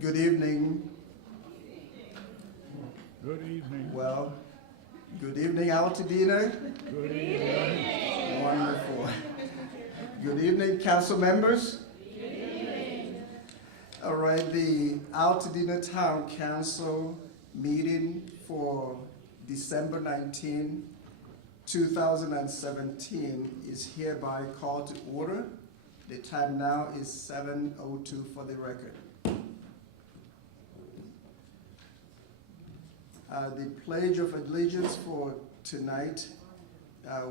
Good evening. Good evening. Well, good evening, Altadena. Good evening. Wonderful. Good evening, council members. Good evening. All right, the Altadena Town Council meeting for December 19, 2017 is hereby called to order. The time now is 7:02 for the record. The Pledge of Allegiance for tonight,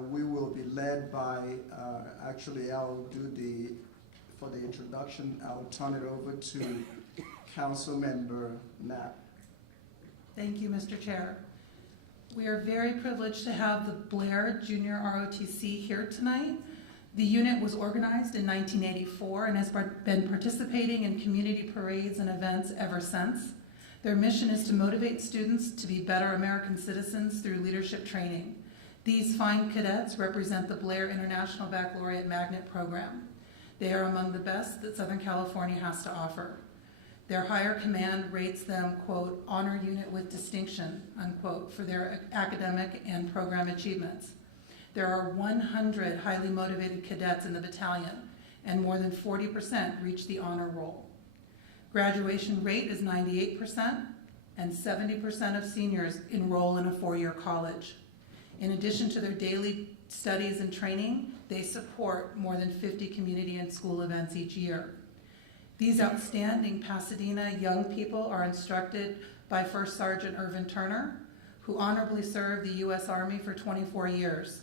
we will be led by, actually I'll do for the introduction, I'll turn it over to Council Member Knapp. Thank you, Mr. Chair. We are very privileged to have the Blair Junior ROTC here tonight. The unit was organized in 1984 and has been participating in community parades and events ever since. Their mission is to motivate students to be better American citizens through leadership training. These fine cadets represent the Blair International Baccalaureate Magnet Program. They are among the best that Southern California has to offer. Their higher command rates them, quote, honor unit with distinction, unquote, for their academic and program achievements. There are 100 highly motivated cadets in the battalion, and more than 40% reach the honor roll. Graduation rate is 98%, and 70% of seniors enroll in a four-year college. In addition to their daily studies and training, they support more than 50 community and school events each year. These outstanding Pasadena young people are instructed by First Sergeant Irvin Turner, who honorably served the U.S. Army for 24 years.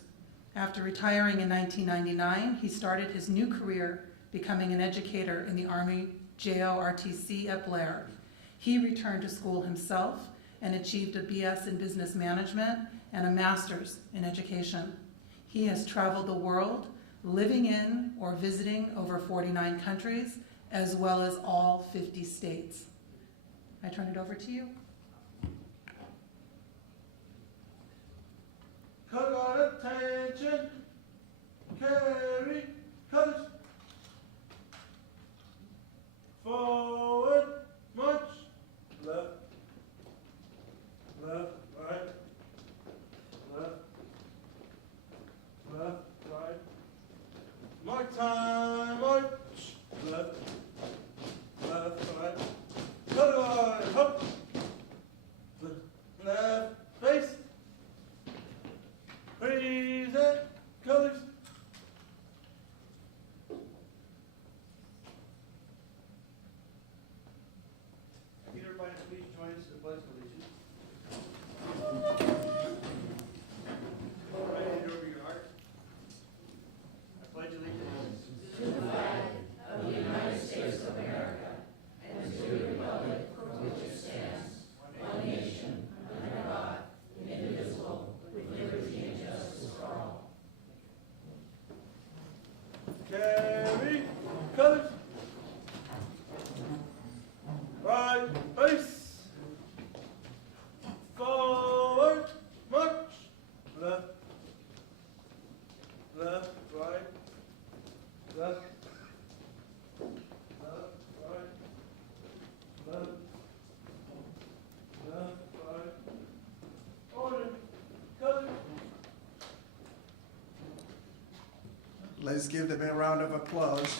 After retiring in 1999, he started his new career becoming an educator in the Army JROTC at Blair. He returned to school himself and achieved a BS in business management and a master's in education. He has traveled the world, living in or visiting over 49 countries, as well as all 50 states. I turn it over to you. Cut on attention, carry, colors. Forward, march, left, left, right, left, left, right. Mark time, march, left, left, right. Cut on, hop, left, face. Present, colors. Everybody, please join us in the pledge of allegiance. Right hand over your heart. I pledge allegiance To the flag of the United States of America and to the republic for which it stands, one nation, under God, indivisible, with liberty and justice for all. carry, colors. Right, face. Forward, march. Left, left, right. Left, left, right. Left, left, right. Order, colors. Let's give them a round of applause.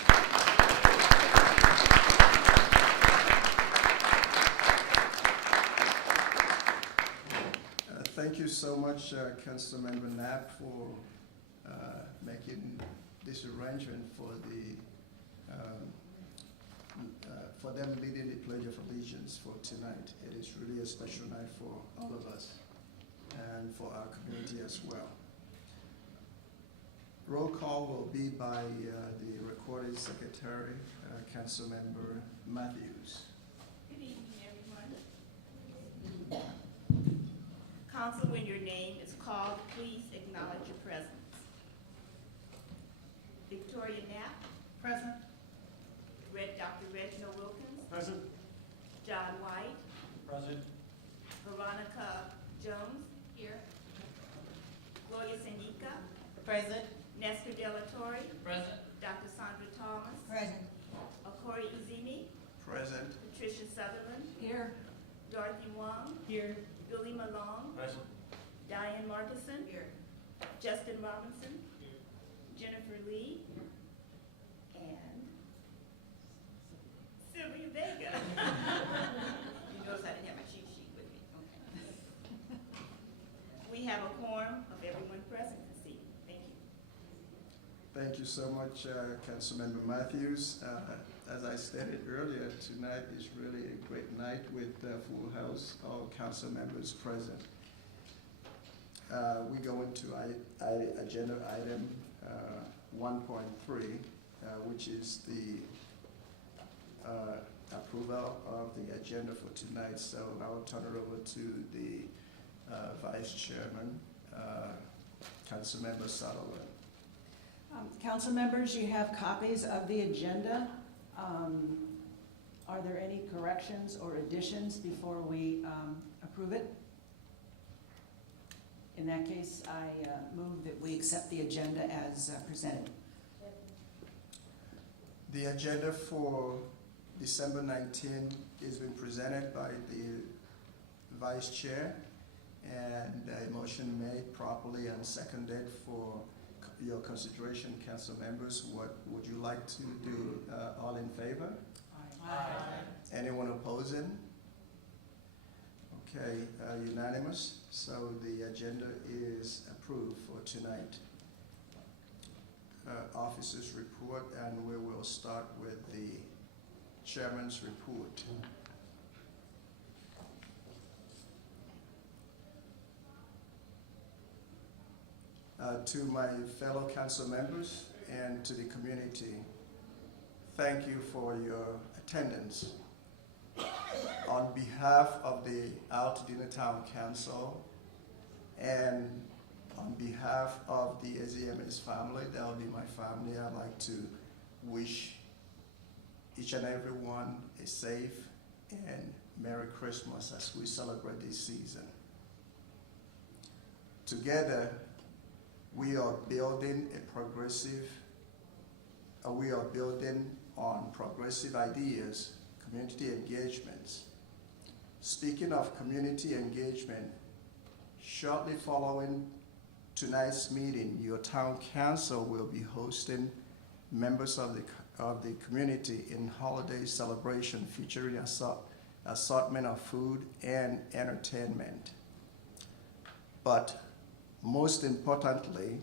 Thank you so much, Councilmember Knapp, for making this arrangement for them leading the Pledge of Allegiance for tonight. It is really a special night for all of us and for our community as well. Roll call will be by the Recording Secretary, Councilmember Matthews. Good evening, everyone. Council, when your name is called, please acknowledge your presence. Victoria Knapp, Present. Dr. Reginald Wilkins, Present. John White, Present. Veronica Jones, here. Gloria Senica, Present. Nestor Torre, Present. Dr. Sandra Thomas, Present. Okorie Ezieme, Present. Patricia Sutherlen, Here. Billy Malone. Present. Diane Markison. Here. Justin Robinson. Here. Jennifer Lee. And Sylvia Vega. You notice I didn't have my cheat sheet with me. Okay. We have a quorum of everyone present this evening. Thank you. Thank you so much, Councilmember Matthews. As I stated earlier, tonight is really a great night with full house, all council members present. We go into agenda item 1.3, which is the approval of the agenda for tonight. So I'll turn it over to the Vice Chairman, Councilmember Sutherlen. Council members, you have copies of the agenda. Are there any corrections or additions before we approve it? In that case, I move that we accept the agenda as presented. The agenda for December 19 is being presented by the Vice Chair, and a motion made properly and seconded for your consideration, council members. What would you like to do? All in favor? Aye. Anyone opposing? Okay, unanimous. So the agenda is approved for tonight. Officers report, and we will start with the chairman's report. To my fellow council members and to the community, thank you for your attendance. On behalf of the Altadena Town Council and on behalf of the Ezieme's family, that will be my family, I'd like to wish each and every one a safe and Merry Christmas as we celebrate this season. Together, we are building on progressive ideas, community engagements. Speaking of community engagement, shortly following tonight's meeting, your town council will be hosting members of the community in holiday celebration featuring assortment of food and entertainment. But most importantly,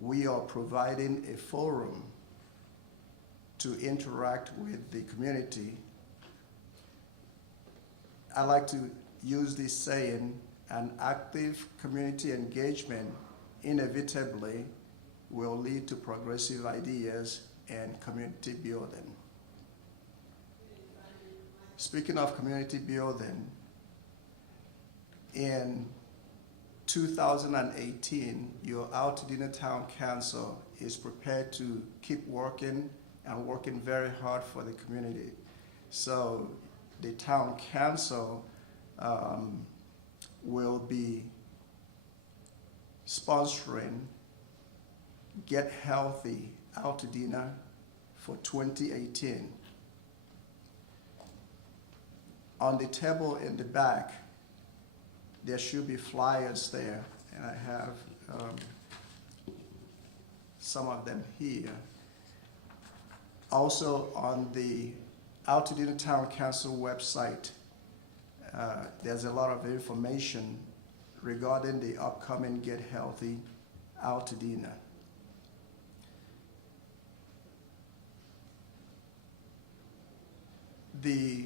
we are providing a forum to interact with the community. I like to use this saying, an active community engagement inevitably will lead to progressive ideas and community building. Speaking of community building, in 2018, your Altadena Town Council is prepared to keep working and working very hard for the community. So the Town Council will be sponsoring Get Healthy Altadena for 2018. On the table in the back, there should be flyers there, and I have some of them here. Also on the Altadena Town Council website, there's a lot of information regarding the upcoming Get Healthy Altadena. The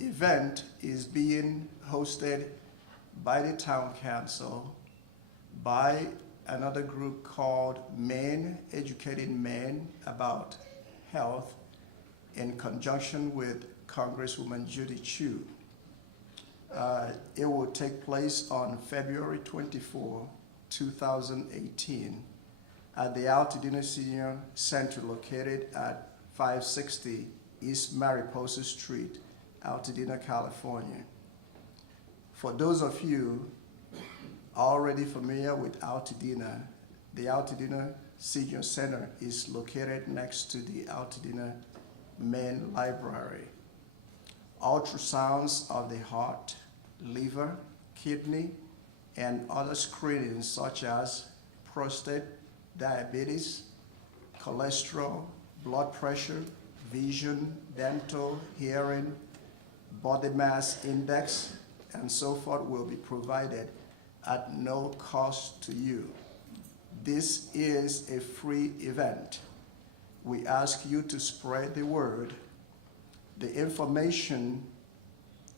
event is being hosted by the town council, by another group called Men Educating Men About Health, in conjunction with Congresswoman Judy. It will take place on February 24, 2018 at the Altadena Senior Center located at 560 East Mariposa Street, Altadena, California. For those of you already familiar with Altadena, the Altadena Senior Center is located next to the Altadena Main Library. Ultrasounds of the heart, liver, kidney, and other screenings such as prostate, diabetes, cholesterol, blood pressure, vision, dental, hearing, body mass index, and so forth will be provided at no cost to you. This is a free event. We ask you to spread the word. The information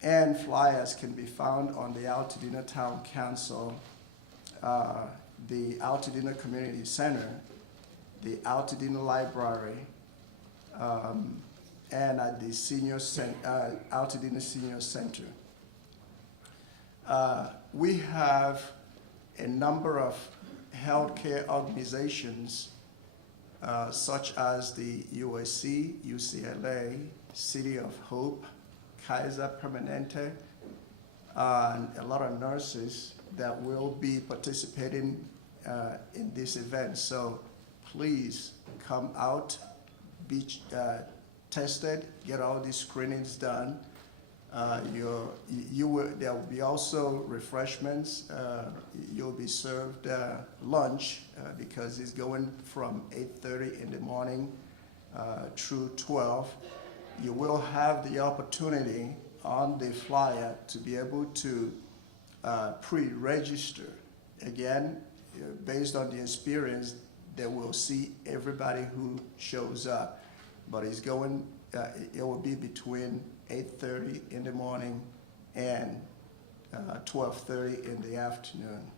and flyers can be found on the Altadena Town Council, the Altadena Community Center, the Altadena Library, and at the Altadena Senior Center. We have a number of healthcare organizations such as the USC, UCLA, City of Hope, Kaiser Permanente, and a lot of nurses that will be participating in this event. So please come out, be tested, get all these screenings done. There will be also refreshments. You'll be served lunch because it's going from 8:30 in the morning through 12. You will have the opportunity on the flyer to be able to pre-register. Again, based on the experience, they will see everybody who shows up. But it's going, it will be between 8:30 in the morning and 12:30 in the afternoon.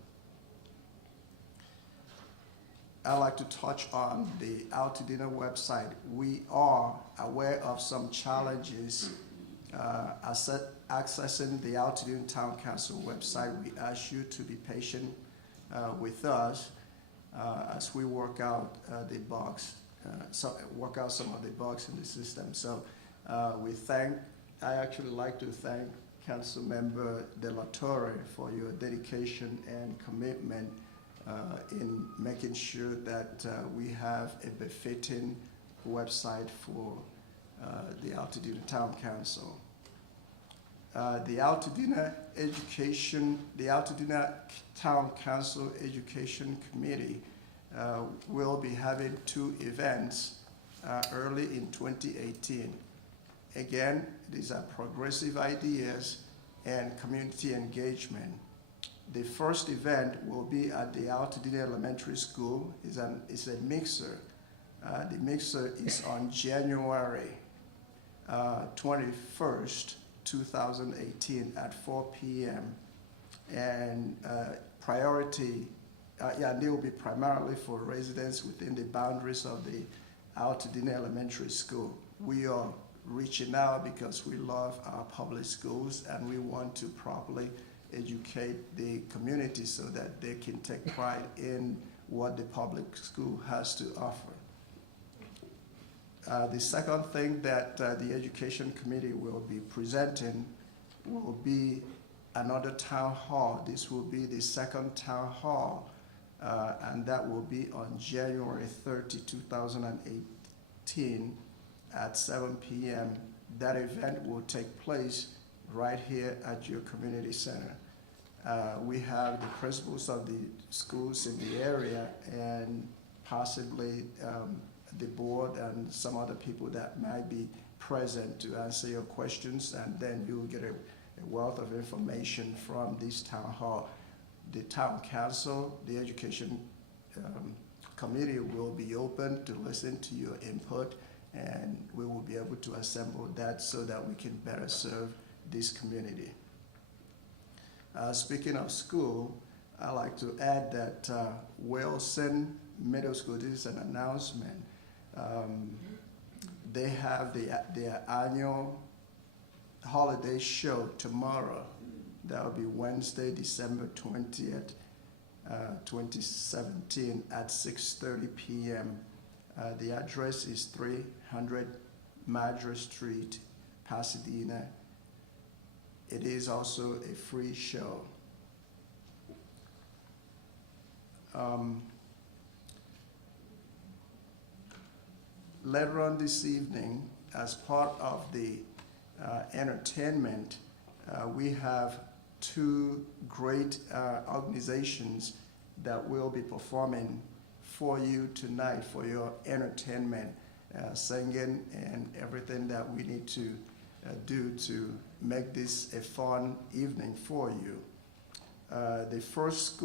I'd like to touch on the Altadena website. We are aware of some challenges accessing the Altadena Town Council website. We ask you to be patient with us as we work out the bugs, work out some of the bugs in the system. So I actually like to thank Council Member De La Torre for your dedication and commitment in making sure that we have a befitting website for the Altadena Town Council. The Altadena Town Council Education Committee will be having 2 events early in 2018. Again, these are progressive ideas and community engagement. The first event will be at the Altadena Elementary School. It's a mixer. The mixer is on January 21st, 2018 at 4 p.m. And they will be primarily for residents within the boundaries of the Altadena Elementary School. We are reaching out because we love our public schools and we want to properly educate the community so that they can take pride in what the public school has to offer. The second thing that the Education Committee will be presenting will be another town hall. This will be the second town hall, and that will be on January 30, 2018 at 7 p.m. That event will take place right here at your community center. We have the principals of the schools in the area and possibly the board and some other people that might be present to answer your questions, and then you'll get a wealth of information from this town hall. The town council, the education committee will be open to listen to your input, and we will be able to assemble that so that we can better serve this community. Speaking of school, I'd like to add that Wilson Middle School, this is an announcement. They have their annual holiday show tomorrow. That will be Wednesday, December 20th, 2017 at 6:30 p.m. The address is 300 Madras Street, Pasadena. It is also a free show. Later on this evening, as part of the entertainment, we have two great organizations that will be performing for you tonight for your entertainment, singing and everything that we need to do to make this a fun evening for you. The first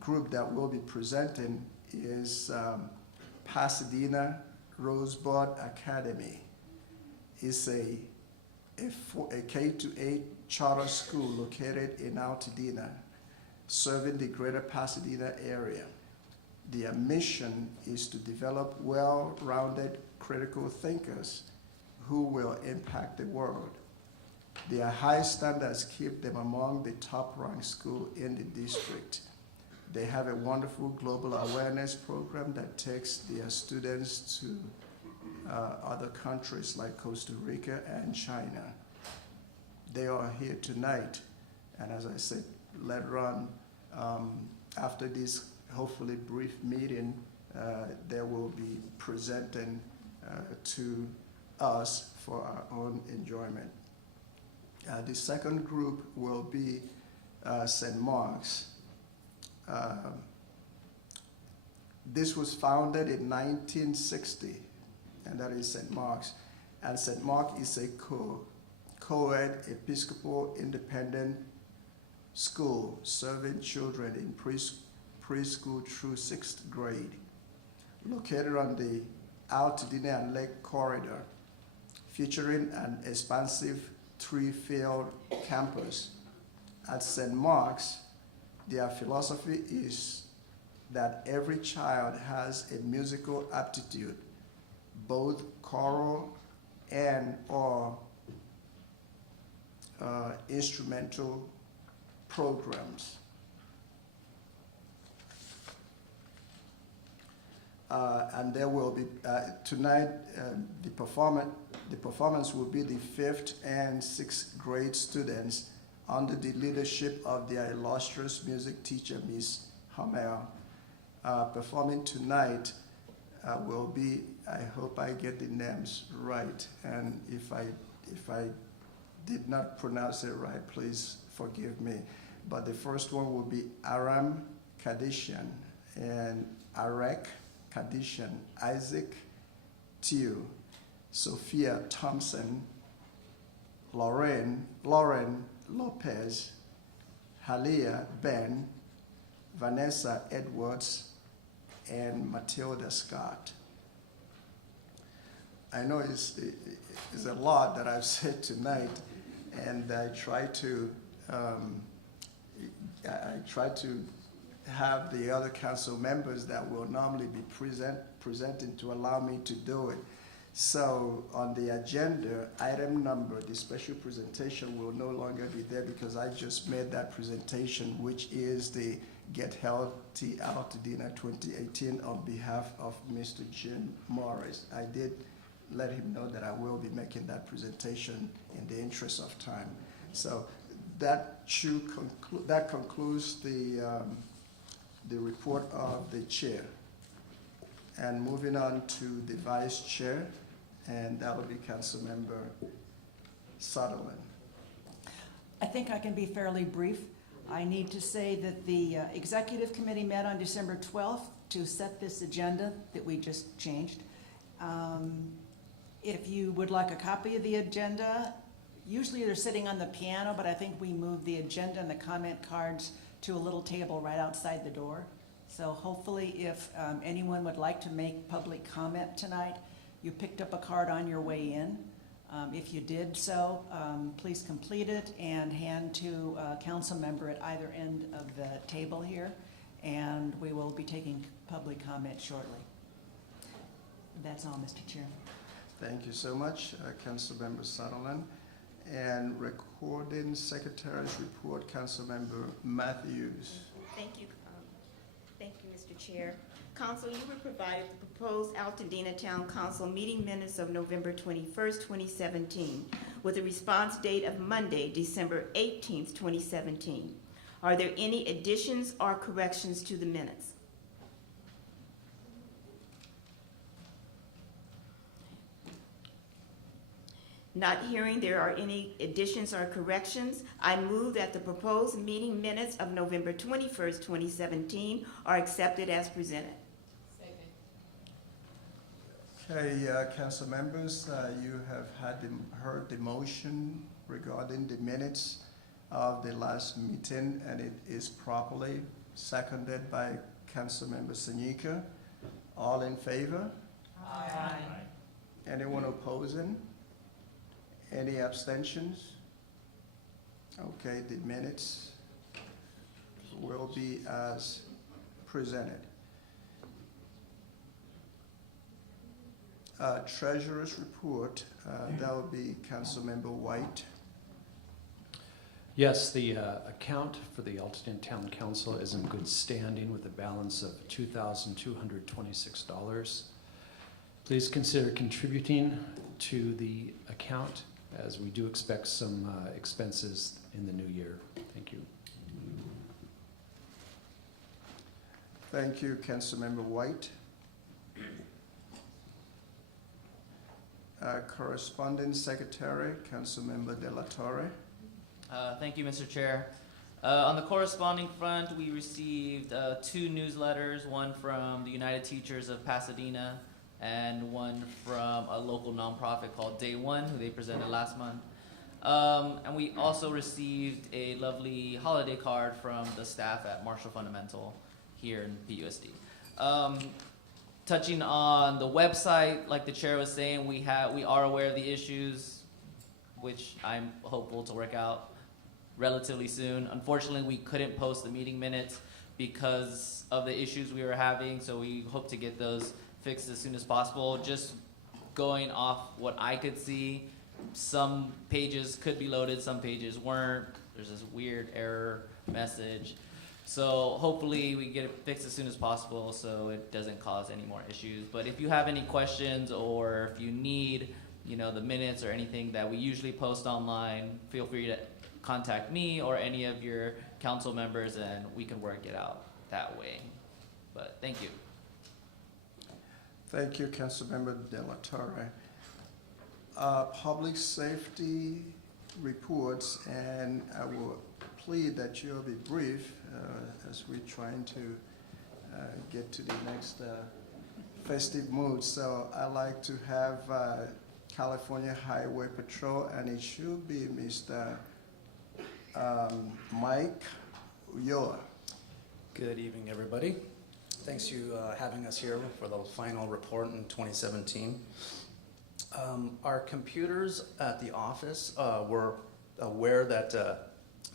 group that will be presenting is Pasadena Rosebud Academy. It's a K-8 charter school located in Altadena, serving the greater Pasadena area. Their mission is to develop well-rounded critical thinkers who will impact the world. Their high standards keep them among the top-ranked schools in the district. They have a wonderful global awareness program that takes their students to other countries like Costa Rica and China. They are here tonight, and as I said, later on, after this hopefully brief meeting, they will be presenting to us for our own enjoyment. The second group will be St. Mark's. This was founded in 1960, and that is St. Mark's. And St. Mark is a co-ed Episcopal independent school serving children in preschool through 6th grade, located on the Altadena and Lake Corridor, featuring an expansive 3-field campus. At St. Mark's, their philosophy is that every child has a musical aptitude, both choral and or instrumental programs. And there will be, tonight, the performance will be the 5th and 6th grade students under the leadership of their illustrious music teacher, Miss Hamel. Performing tonight will be, I hope I get the names right, and if I did not pronounce it right, please forgive me. But the first one will be Aram Kadishan and Arek Kadishan, Isaac Tew, Sophia Thompson, Lauren Lopez, Halia Ben, Vanessa Edwards, and Matilda Scott. I know it's a lot that I've said tonight, and I try to have the other council members that will normally be presenting to allow me to do it. So on the agenda, item number, the special presentation will no longer be there because I just made that presentation, which is the Get Healthy Altadena 2018 on behalf of Mr. Jim Morris. I did let him know that I will be making that presentation in the interest of time. So that concludes the report of the chair. And moving on to the vice chair, and that will be Councilmember Sutherlen. I think I can be fairly brief. I need to say that the executive committee met on December 12th to set this agenda that we just changed. If you would like a copy of the agenda, usually they're sitting on the piano, but I think we moved the agenda and the comment cards to a little table right outside the door. So hopefully if anyone would like to make public comment tonight, you picked up a card on your way in. If you did so, please complete it and hand to a council member at either end of the table here, and we will be taking public comment shortly. That's all, Mr. Chairman. Thank you so much, Councilmember Sutherlen. And recording secretary's report, Councilmember Matthews. Thank you. Thank you, Mr. Chair. Council, you were provided the proposed Altadena Town Council meeting minutes of November 21st, 2017, with a response date of Monday, December 18th, 2017. Are there any additions or corrections to the minutes? Not hearing there are any additions or corrections, I move that the proposed meeting minutes of November 21st, 2017 are accepted as presented. Okay, council members, you have heard the motion regarding the minutes of the last meeting, and it is properly seconded by Councilmember Sanika. All in favor? Aye. Anyone opposing? Any abstentions? Okay, the minutes will be as presented. Treasurer's report, that will be Councilmember White. Yes, the account for the Altadena Town Council is in good standing with a balance of $2,226. Please consider contributing to the account, as we do expect some expenses in the new year. Thank you. Thank you, Councilmember White. Corresponding Secretary, Councilmember De La Torre. Thank you, Mr. Chair. On the corresponding front, we received 2 newsletters, one from the United Teachers of Pasadena and one from a local nonprofit called Day One, who they presented last month. And we also received a lovely holiday card from the staff at Marshall Fundamental here in PUSD. Touching on the website, like the chair was saying, we are aware of the issues, which I'm hopeful to work out relatively soon. Unfortunately, we couldn't post the meeting minutes because of the issues we were having, so we hope to get those fixed as soon as possible. Just going off what I could see, some pages could be loaded, some pages weren't. There's this weird error message. So hopefully we get it fixed as soon as possible so it doesn't cause any more issues. But if you have any questions or if you need, the minutes or anything that we usually post online, feel free to contact me or any of your council members and we can work it out that way. But thank you. Thank you, Councilmember De La Torre. Public safety reports, and I will plead that you'll be brief as we're trying to get to the next festive mood. So I'd like to have California Highway Patrol, and it should be Mr. Mike Ulloa. Good evening, everybody. Thanks you having us here for the final report in 2017. Our computers at the office were aware that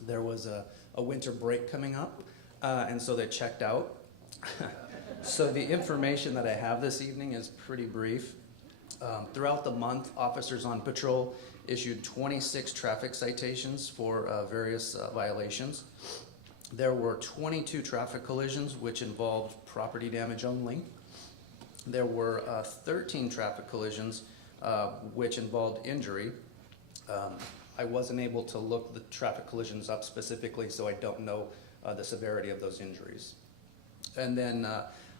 there was a winter break coming up, and so they checked out. So the information that I have this evening is pretty brief. Throughout the month, officers on patrol issued 26 traffic citations for various violations. There were 22 traffic collisions, which involved property damage only. There were 13 traffic collisions, which involved injury. I wasn't able to look the traffic collisions up specifically, so I don't know the severity of those injuries. And then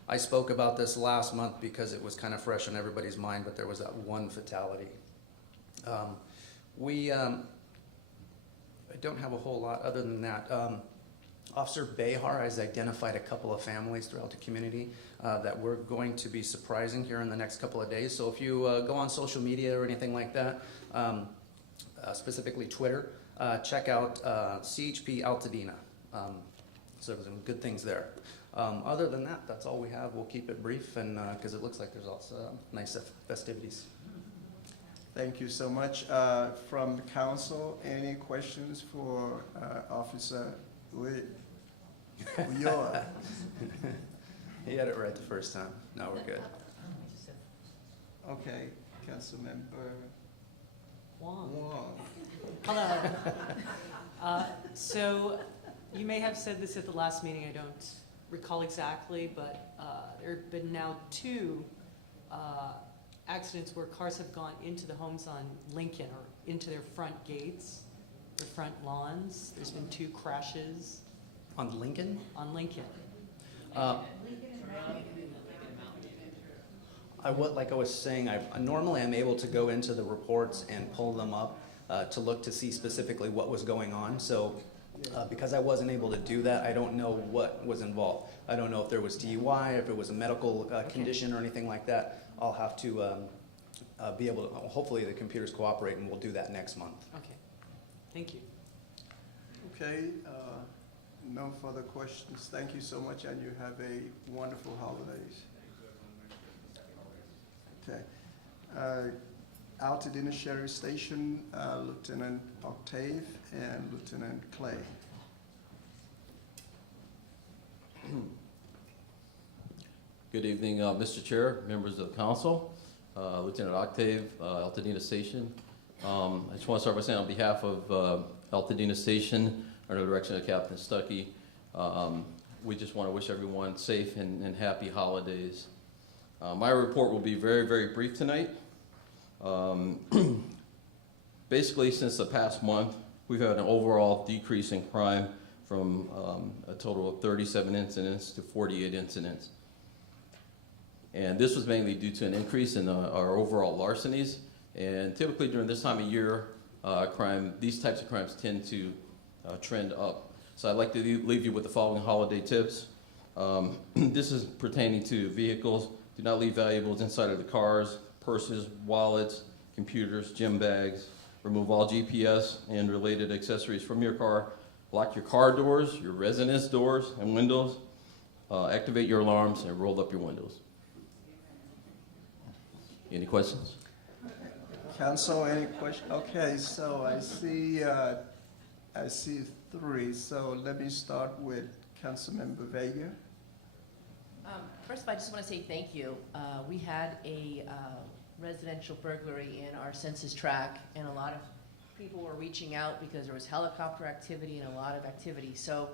I spoke about this last month because it was kind of fresh on everybody's mind, but there was that one fatality. I don't have a whole lot other than that. Officer Behar has identified a couple of families throughout the community that we're going to be surprising here in the next couple of days. So if you go on social media or anything like that, specifically Twitter, check out CHP Altadena. So there's some good things there. Other than that, that's all we have. We'll keep it brief, and because it looks like there's also nice festivities. Thank you so much. From the council, any questions for Officer Ulloa? He had it right the first time. No, we're good. Okay, Councilmember Wong. Hello. So you may have said this at the last meeting, I don't recall exactly, but there have been now 2 accidents where cars have gone into the homes on Lincoln or into their front gates, their front lawns. There's been 2 crashes. On Lincoln? On Lincoln. Like I was saying, normally I'm able to go into the reports and pull them up to look to see specifically what was going on. So because I wasn't able to do that, I don't know what was involved. I don't know if there was DUI, if it was a medical condition or anything like that. I'll have to be able to, hopefully the computers cooperate and we'll do that next month. Okay, thank you. Okay, no further questions. Thank you so much, and you have a wonderful holidays. Okay. Altadena Sheriff Station, Lieutenant Octave and Lieutenant Clay. Good evening, Mr. Chair, members of the council, Lieutenant Octave, Altadena Station. I just want to start by saying on behalf of Altadena Station, under the direction of Captain Stuckey, we just want to wish everyone safe and happy holidays. My report will be very, very brief tonight. Basically, since the past month, we've had an overall decrease in crime from a total of 37 incidents to 48 incidents. And this was mainly due to an increase in our overall larcenies. And typically during this time of year, these types of crimes tend to trend up. So I'd like to leave you with the following holiday tips. This is pertaining to vehicles. Do not leave valuables inside of the cars, purses, wallets, computers, gym bags. Remove all GPS and related accessories from your car. Lock your car doors, your residence doors and windows. Activate your alarms and roll up your windows. Any questions? Council, any questions? Okay, so I see three. So let me start with Councilmember Vega. First of all, I just want to say thank you. We had a residential burglary in our census tract, and a lot of people were reaching out because there was helicopter activity and a lot of activity. So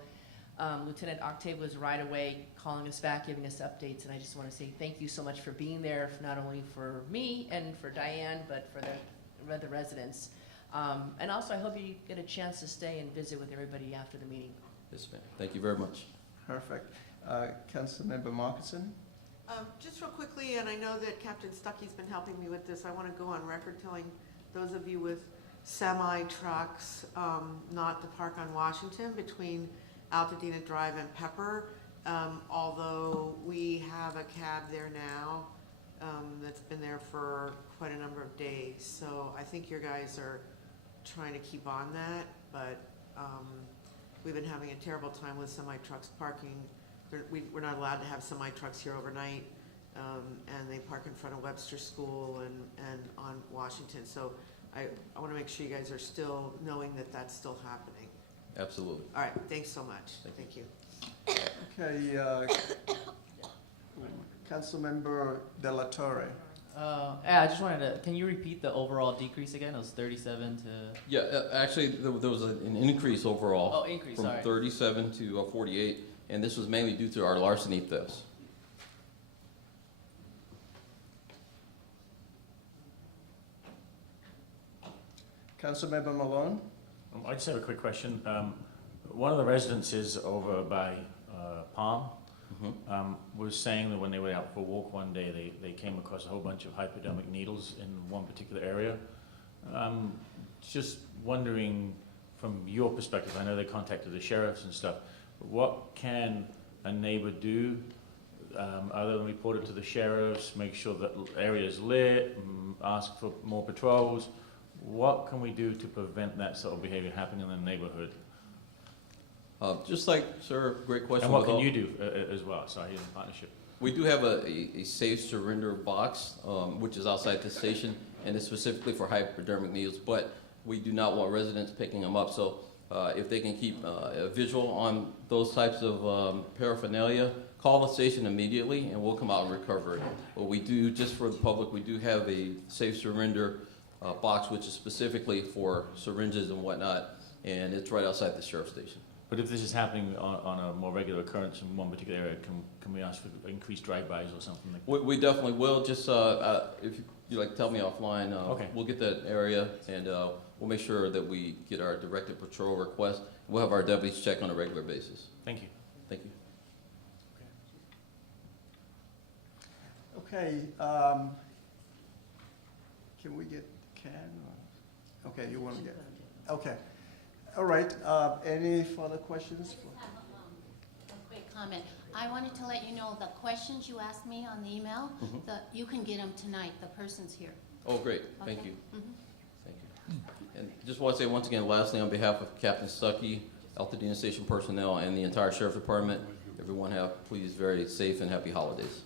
Lieutenant Octave was right away calling us back, giving us updates, and I just want to say thank you so much for being there, not only for me and for Diane, but for the residents. And also, I hope you get a chance to stay and visit with everybody after the meeting. Yes, ma'am. Thank you very much. Perfect. Councilmember Markinson. Just real quickly, and I know that Captain Stuckey's been helping me with this, I want to go on record telling those of you with semi-trucks not to park on Washington between Altadena Drive and Pepper, although we have a cab there now that's been there for quite a number of days. So I think your guys are trying to keep on that, but we've been having a terrible time with semi-trucks parking. We're not allowed to have semi-trucks here overnight, and they park in front of Webster School and on Washington. So I want to make sure you guys are still knowing that that's still happening. Absolutely. All right, thanks so much. Thank you. Okay, Councilmember De La Torre. Yeah, I just wanted to, can you repeat the overall decrease again? It was 37 to... Yeah, actually, there was an increase overall. Oh, increase, from sorry. 37 to 48, and this was mainly due to our larceny thefts. Councilmember Malone. I just have a quick question. One of the residences over by Palm was saying that when they were out for a walk one day, they came across a whole bunch of hypodermic needles in one particular area. Just wondering, from your perspective, I know they contacted the sheriffs and stuff, but what can a neighbor do other than report it to the sheriffs, make sure that the area is lit, ask for more patrols? What can we do to prevent that sort of behavior happening in the neighborhood? Just like, sir, great question. And what can you do as well? Sorry, in partnership. We do have a safe surrender box, which is outside the station, and it's specifically for hypodermic needles, but we do not want residents picking them up. So if they can keep a visual on those types of paraphernalia, call the station immediately, and we'll come out and recover it. But we do, just for the public, we do have a safe surrender box, which is specifically for syringes and whatnot, and it's right outside the sheriff's station. But if this is happening on a more regular occurrence in one particular area, can we ask for increased drive-bys or something like that? We definitely will. Just if you like, tell me offline. Okay. We'll get that area, and we'll make sure that we get our directed patrol request. We'll have our deputies check on a regular basis. Thank you. Thank you. Okay, can we get Ken? Or- Okay, you want to get, okay. All right, any further questions? A quick comment. I wanted to let you know the questions you asked me on the email, you can get them tonight. The person's here. Oh, great, thank Okay? you. Mhm. Thank you. And just want to say once again, lastly, on behalf of Captain Stuckey, Altadena Station personnel, and the entire Sheriff's Department, everyone have please very safe and happy holidays.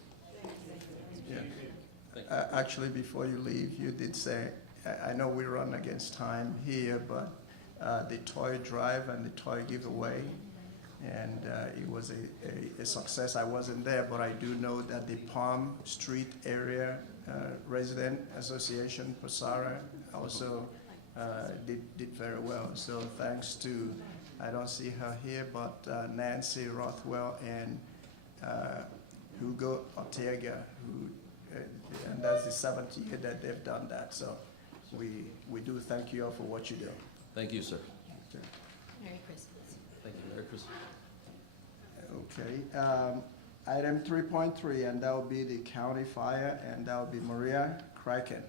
Yeah. Actually, before you leave, you did say, I know we run against time here, but the toy drive and the toy giveaway, and it was a success. I wasn't there, but I do know that the Palm Street Area Resident Association, PASARA, also did very well. So thanks to, I don't see her here, but Nancy Rothwell and Hugo Ortega, and that's the 7th year that they've done that. So we do thank you all for what you do. Thank you, sir. Okay. Merry Christmas. Thank you. Merry Christmas. Okay, item 3.3, and that will be the county fire, and that will be Maria Kraken.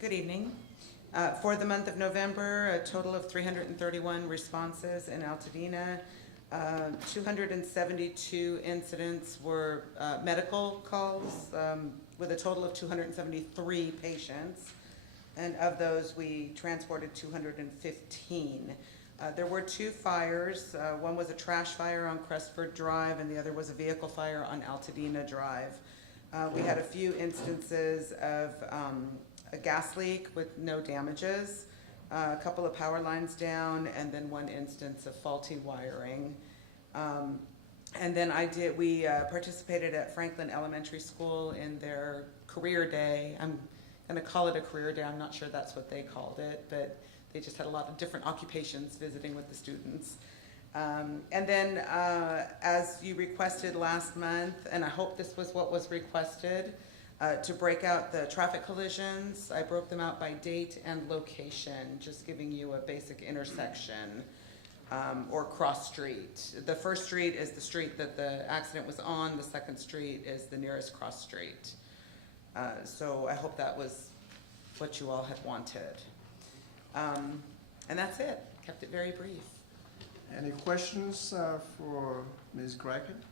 Good evening. For the month of November, a total of 331 responses in Altadena. 272 incidents were medical calls, with a total of 273 patients. And of those, we transported 215. There were 2 fires. One was a trash fire on Crestford Drive, and the other was a vehicle fire on Altadena Drive. We had a few instances of a gas leak with no damages, a couple of power lines down, and then one instance of faulty wiring. And then we participated at Franklin Elementary School in their career day. I'm gonna call it a career day, I'm not sure that's what they called it, but they just had a lot of different occupations visiting with the students. And then as you requested last month, and I hope this was what was requested, to break out the traffic collisions, I broke them out by date and location, just giving you a basic intersection or cross street. The first street is the street that the accident was on, the second street is the nearest cross street. So I hope that was what you all had wanted. And that's it, kept it very brief. Any questions for Ms. Kraken?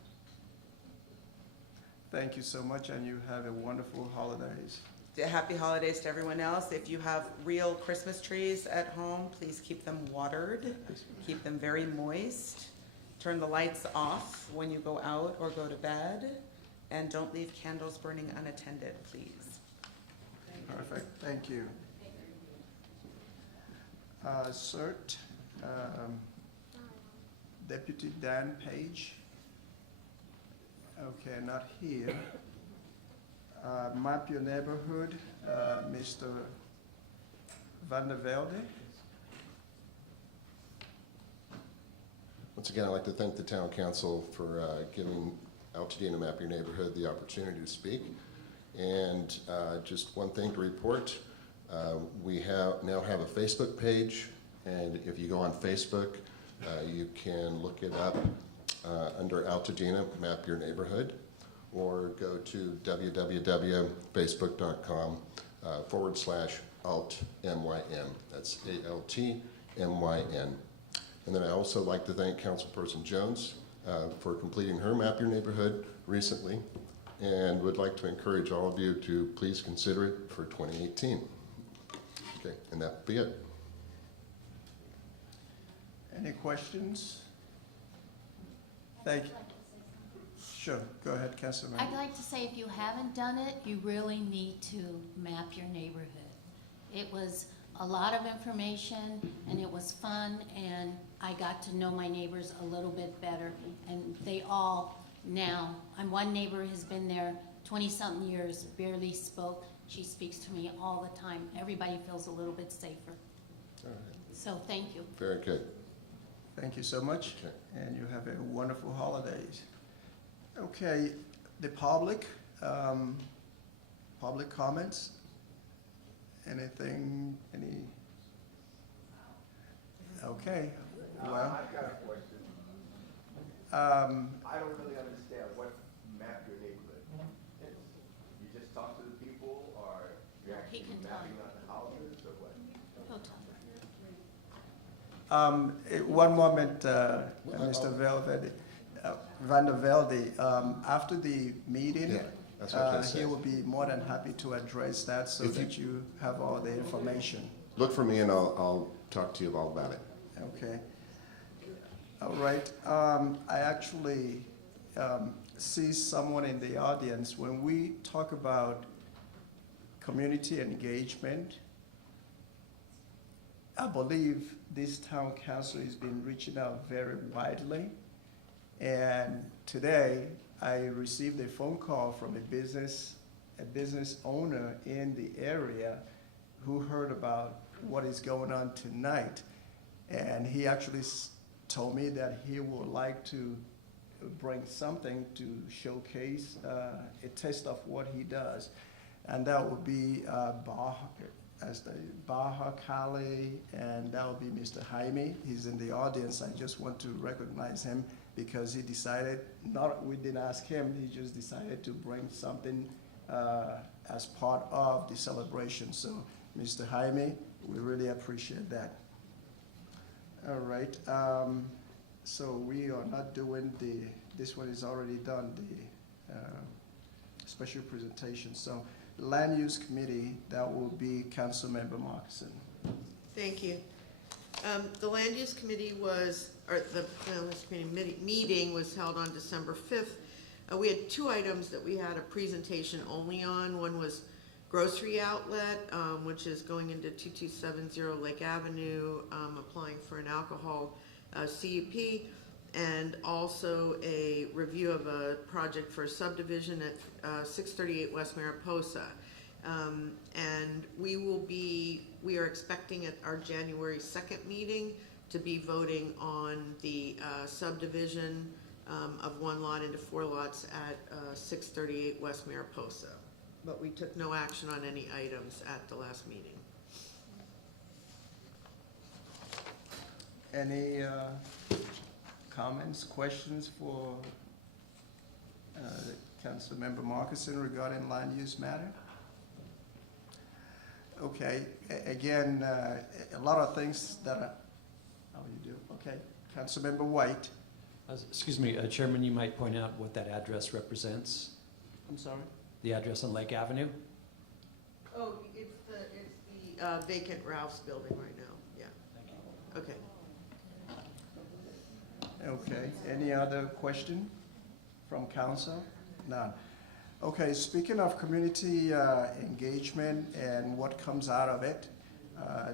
Thank you so much, and you have a wonderful holidays. Happy holidays to everyone else. If you have real Christmas trees at home, please keep them watered. Keep them very moist. Turn the lights off when you go out or go to bed. And don't leave candles burning unattended, please. Perfect, thank you. CERT, Deputy Dan Page. Okay, not here. Map Your Neighborhood, Mr. Van der Velde. Once again, I'd like to thank the Town Council for giving Altadena Map Your Neighborhood the opportunity to speak. And just one thing to report, we now have a Facebook page, and if you go on Facebook, you can look it up under Altadena Map Your Neighborhood, or go to www.facebook.com/AltMYN. That's ALTMYN. And then I also like to thank Councilperson Jones for completing her Map Your Neighborhood recently, and would like to encourage all of you to please consider it for 2018. Okay, and that'll be it. Any questions? Thank you. Sure, go ahead, Councilman. I'd like to say if you haven't done it, you really need to map your neighborhood. It was a lot of information, and it was fun, and I got to know my neighbors a little bit better, and they all now, and one neighbor has been there 20-something years, barely spoke. She speaks to me all the time. Everybody feels a little bit safer. All right. So thank you. Very good. Thank you so much, Okay. and you have a wonderful holidays. Okay, the public comments? Anything, Okay, well. I've got a question. I don't really understand what map your neighborhood is. You just talk to the people, or you're actually mapping out the houses, or what? One moment, Mr. Van der Velde. After the meeting, Yeah, that's what I he said. will be more than happy to address that so that you have all the information. Look for me and I'll talk to you all about it. Okay. All right. I actually see someone in the audience. When we talk about community engagement, I believe this town council has been reaching out very widely. And today, I received a phone call from a business owner in the area who heard about what is going on tonight. And he actually told me that he would like to bring something to showcase a taste of what he does. And that would be Baja Cali, and that will be Mr. Jaime. He's in the audience. I just want to recognize him because he decided, we didn't ask him, he just decided to bring something as part of the celebration. So, Mr. Jaime, we really appreciate that. All right, so we are not doing this one is already done, the special presentation. So, Land Use Committee, that will be Councilmember Markson. Thank you. The Land Use Committee meeting was held on December 5th. We had two items that we had a presentation only on. One was grocery outlet, which is going into 2270 Lake Avenue, applying for an alcohol CUP, and also a review of a project for a subdivision at 638 West Mariposa. And we are expecting at our January 2nd meeting to be voting on the subdivision of one lot into 4 lots at 638 West Mariposa. But we took no action on any items at the last meeting. Any comments, questions for Councilmember Markson regarding land use matter? Okay, again, a lot of things that are, how you do? Okay, Councilmember White. Excuse me, Chairman, you might point out what that address represents? I'm sorry? The address on Lake Avenue? Oh, it's the vacant Ralph's building right now, yeah. Okay. Okay, any other question from council? None. Okay, speaking of community engagement and what comes out of it,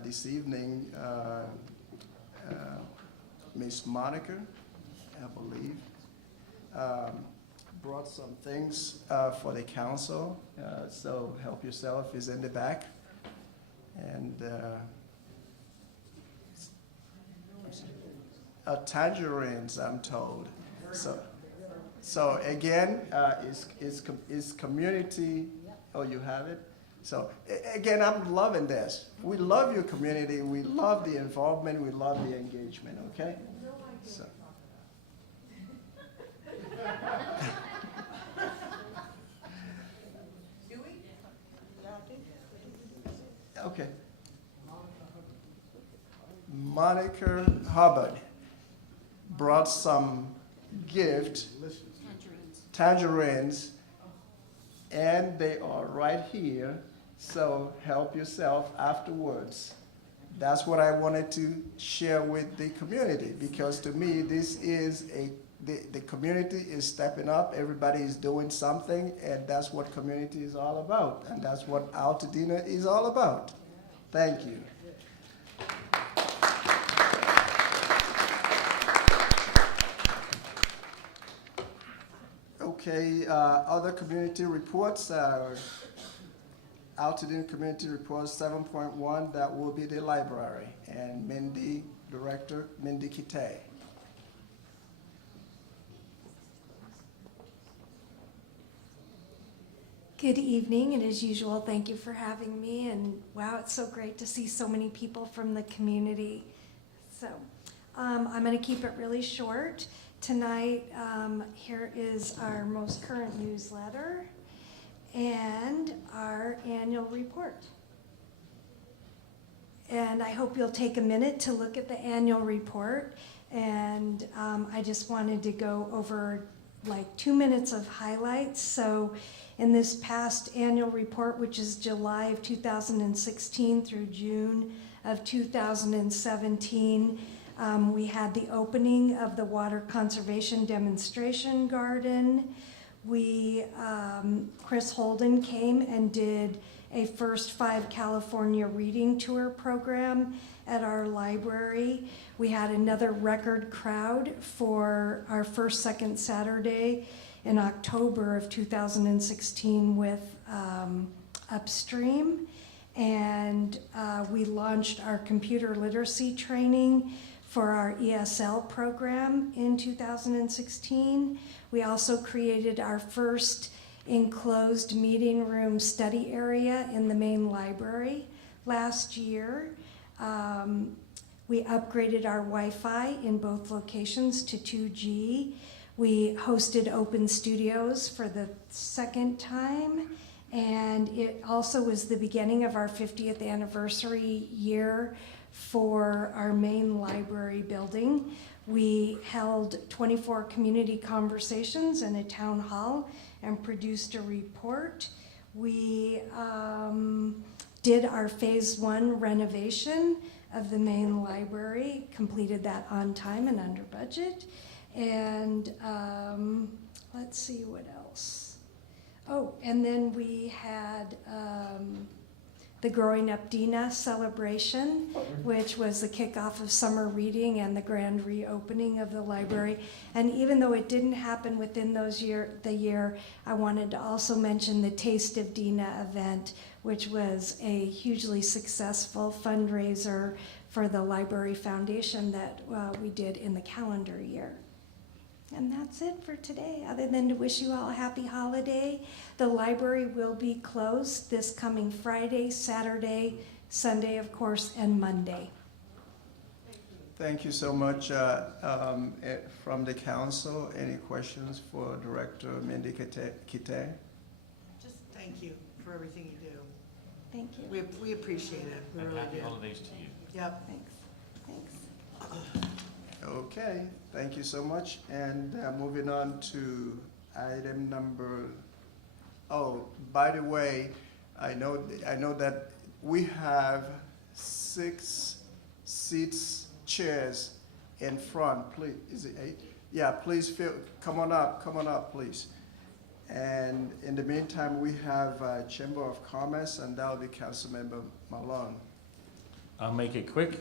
this evening, Ms. Monica, I believe, brought some things for the council, so help yourself is in the back. And tangerines, I'm told. So again, is community, oh, you have it? So again, I'm loving this. We love your community, we love the involvement, we love the engagement, okay? So. Okay. Monica Hubbard brought some gift, tangerines, and they are right here, so help yourself afterwards. That's what I wanted to share with the community, because to me, this is the community is stepping up, everybody is doing something, and that's what community is all about, and that's what Altadena is all about. Thank you. Okay, other community reports, Altadena Community Report 7.1, that will be the library, and Director Mindy Kite. Good evening, and as usual, thank you for having me, and wow, it's so great to see so many people from the community. So I'm going to keep it really short. tonight, here is our most current newsletter and our annual report. And I hope you'll take a minute to look at the annual report. And I just wanted to go over like 2 minutes of highlights. So in this past annual report, which is July of 2016 through June of 2017, we had the opening of the Water Conservation Demonstration Garden. Chris Holden came and did a First 5 California reading tour program at our library. We had another record crowd for our first, second Saturday in October of 2016 with Upstream. And we launched our computer literacy training for our ESL program in 2016. We also created our first enclosed meeting room study area in the main library last year. We upgraded our Wi-Fi in both locations to 2G. We hosted open studios for the second time, and it also was the beginning of our 50th anniversary year for our main library building. We held 24 community conversations in a town hall and produced a report. We did our phase 1 renovation of the main library, completed that on time and under budget. And let's see what else. Oh, and then we had the Growing Up Dina celebration, which was the kickoff of summer reading and the grand reopening of the library. And even though it didn't happen within the year, I wanted to also mention the Taste of Dina event, which was a hugely successful fundraiser for the Library Foundation that we did in the calendar year. And that's it for today, other than to wish you all a happy holiday. The library will be closed this coming Friday, Saturday, Sunday, of course, and Monday. Thank you so much. From the council, any questions for Director Mindy Kite? Just thank you for everything you do. Thank you. We appreciate it. We And really happy do. holidays to you. Yep. Thanks. Okay, thank you so much. And moving on to item number, oh, by the way, I know that we have 6 seats, chairs in front. Please, is it 8? Yeah, please come on up, please. And in the meantime, we have Chamber of Commerce, and that'll be Councilmember Malone. I'll make it quick.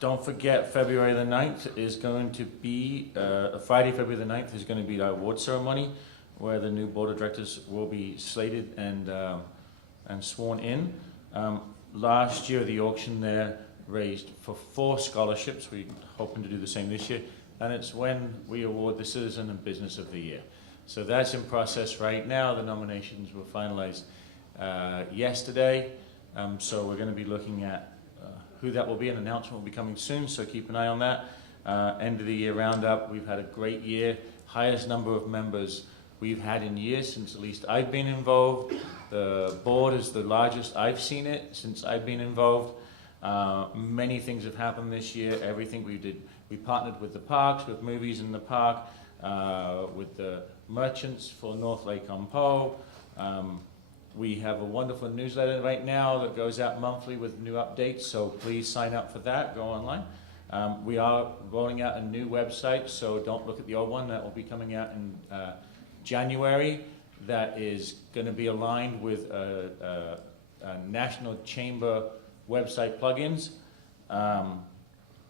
Don't forget, February the 9th is going to be, Friday, February the 9th is going to be our award ceremony, where the new board of directors will be slated and sworn in. Last year, the auction there raised for 4 scholarships. We're hoping to do the same this year. And it's when we award the Citizen and Business of the Year. So that's in process right now. The nominations were finalized yesterday. So we're going to be looking at who that will be. An announcement will be coming soon, so keep an eye on that. End of the year roundup, we've had a great year. Highest number of members we've had in years since at least I've been involved. The board is the largest I've seen it since I've been involved. Many things have happened this year. Everything we did, we partnered with the parks, with movies in the park, with the merchants for North Lake on Po. We have a wonderful newsletter right now that goes out monthly with new updates, so please sign up for that, go online. We are rolling out a new website, so don't look at the old one. That will be coming out in January. That is going to be aligned with a National Chamber website plugins.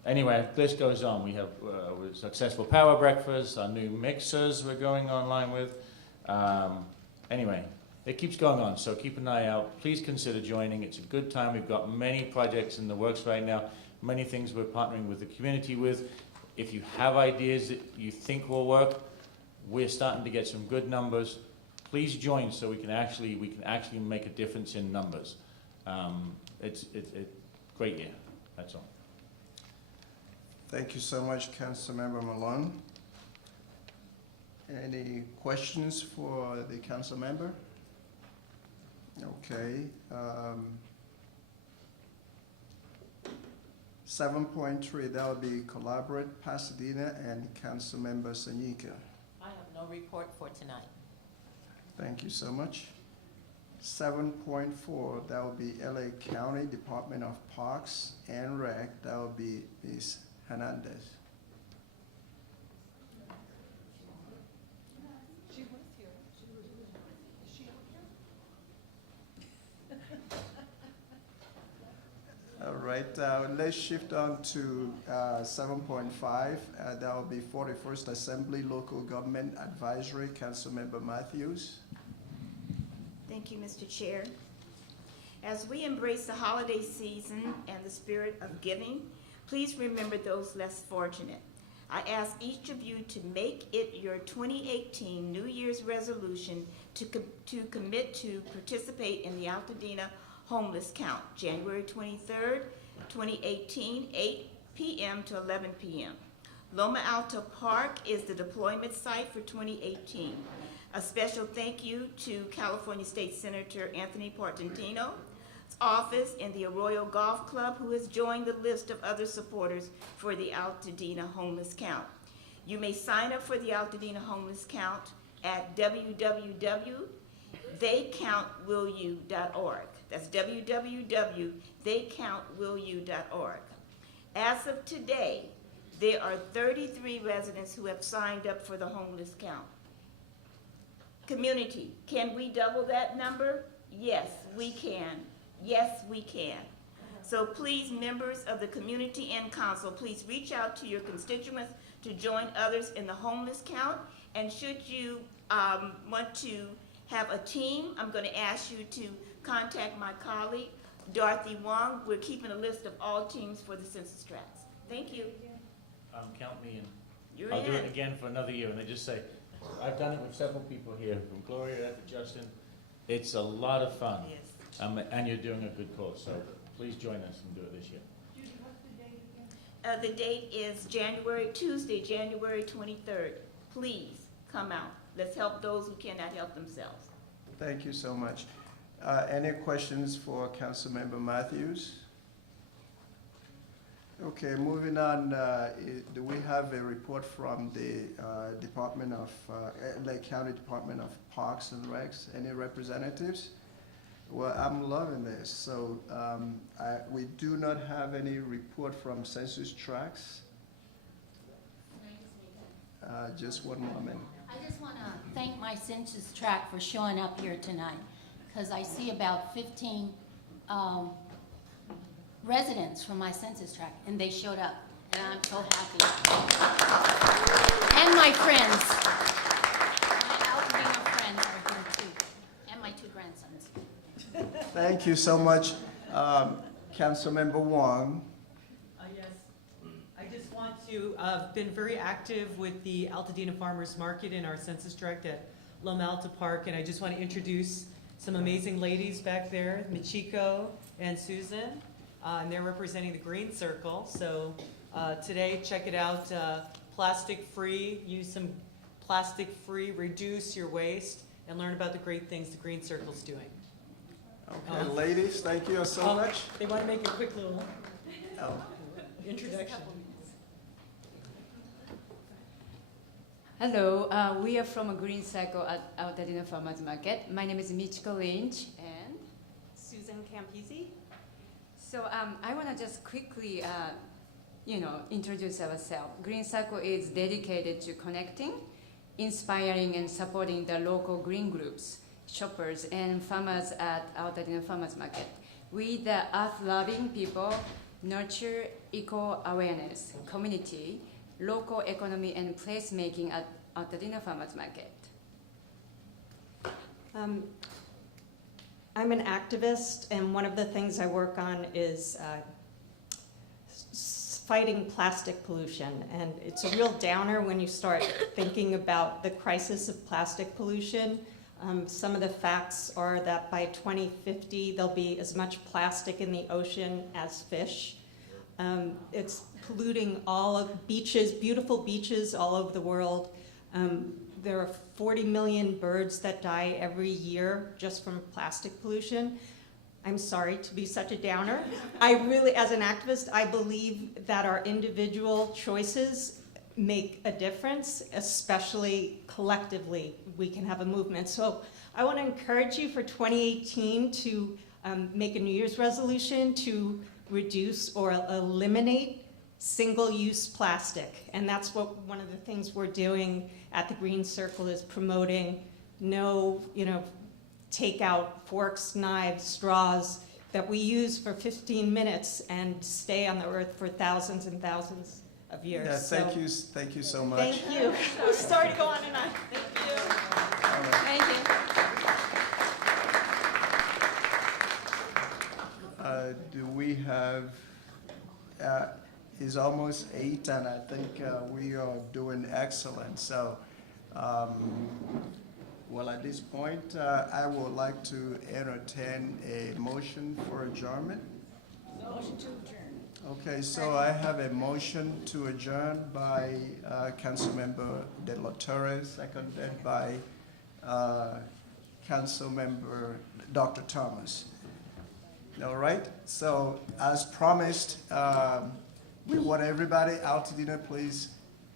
Anyway, this goes on. We have successful power breakfasts, our new mixers we're going online with. Anyway, it keeps going on, so keep an eye out. Please consider joining. It's a good time. We've got many projects in the works right now, many things we're partnering with the community with. If you have ideas that you think will work, we're starting to get some good numbers. Please join so we can actually make a difference in numbers. It's a great year. That's all. Thank you so much, Councilmember Malone. Any questions for the council member? Okay. 7.3, that will be Collaborate Pasadena and Councilmember Sanyika. I have no report for tonight. Thank you so much. 7.4, that will be LA County Department of Parks and Rec. That will be Ms. Hernandez. All right, let's shift on to 7.5. That will be 41st Assembly Local Government Advisory, Councilmember Matthews. Thank you, Mr. Chair. As we embrace the holiday season and the spirit of giving, please remember those less fortunate. I ask each of you to make it your 2018 New Year's resolution to commit to participate in the Altadena Homeless Count, January 23rd, 2018, 8 p.m. to 11 p.m. Loma Alta Park is the deployment site for 2018. A special thank you to California State Senator Anthony Portantino's office and the Arroyo Golf Club, who has joined the list of other supporters for the Altadena Homeless Count. You may sign up for the Altadena Homeless Count at www.theycountwillyou.org. That's www.theycountwillyou.org. As of today, there are 33 residents who have signed up for the homeless count. Community, can we double that number? Yes, we can. Yes, we can. So please, members of the community and council, please reach out to your constituents to join others in the homeless count. And should you want to have a team, I'm going to ask you to contact my colleague, Dorothy Wong. We're keeping a list of all teams for the census tracts. Thank you. Count me in. You're I'll in. do it again for another year, and they just say, I've done it with several people here, from Gloria to Justin. It's a lot of fun. Yes. And you're doing a good cause, so please join us and do it this year. Judy, what's the date again? The date is Tuesday, January 23rd. Please come out. Let's help those who cannot help themselves. Thank you so much. Any questions for Councilmember Matthews? Okay, moving on. Do we have a report from the Department of LA County Department of Parks and Recs? Any representatives? Well, I'm loving this. So we do not have any report from census tracts. Just one moment. I just want to thank my census tract for showing up here tonight, because I see about 15 residents from my census tract, and they showed up, and I'm so happy. And my friends, my Altadena friends are here too, and my 2 grandsons. Thank you so much, Councilmember Wong. Yes, I just want to, been very active with the Altadena Farmers Market in our census tract at Loma Alta Park, and I just want to introduce some amazing ladies back there, Michiko and Susan, and they're representing the Green Circle. So today, check it out, plastic-free, use some plastic-free, reduce your waste, and learn about the great things the Green Circle's doing. Okay, ladies, thank you so much. They want to make a quick little introduction. Hello, we are from a Green Circle at Altadena Farmers Market. My name is Michiko Lynch and Susan Campisi. So I want to just quickly, introduce ourselves. Green Circle is dedicated to connecting, inspiring, and supporting the local green groups, shoppers, and farmers at Altadena Farmers Market. We, the earth-loving people, nurture eco-awareness, community, local economy, and placemaking at Altadena Farmers Market. I'm an activist, and one of the things I work on is fighting plastic pollution. And it's a real downer when you start thinking about the crisis of plastic pollution. Some of the facts are that by 2050, there'll be as much plastic in the ocean as fish. It's polluting all of beaches, beautiful beaches all over the world. There are 40 million birds that die every year just from plastic pollution. I'm sorry to be such a downer. I really, as an activist, I believe that our individual choices make a difference, especially collectively. We can have a movement. So I want to encourage you for 2018 to make a New Year's resolution to reduce or eliminate single-use plastic. And that's what one of the things we're doing at the Green Circle is promoting no, take out forks, knives, straws that we use for 15 minutes and stay on the earth for thousands and thousands of years. Yeah, thank you so much. Thank you. I'm sorry to go on and on. Thank you. All right. Thank you. Do we have, it's almost 8 and I think we are doing excellent. So, well, at this point, I would like to entertain a motion for adjournment. Motion to adjourn. Okay, so I have a motion to adjourn by Councilmember De La Torre, seconded by Councilmember Dr. Thomas. All right, so as promised, we want everybody, Altadena, please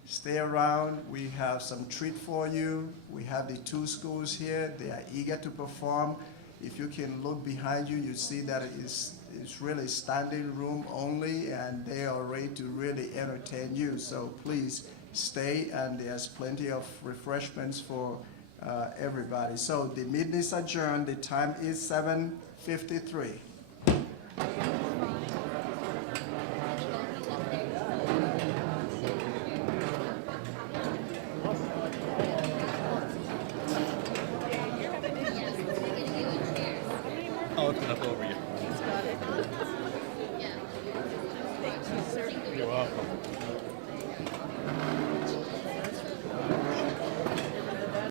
stay around. We have some treat for you. We have the 2 schools here. They are eager to perform. If you can look behind you, you see that it's really standing room only, and they are ready to really entertain you. So please stay, and there's plenty of refreshments for everybody. So the meeting is adjourned. The time is 7:53.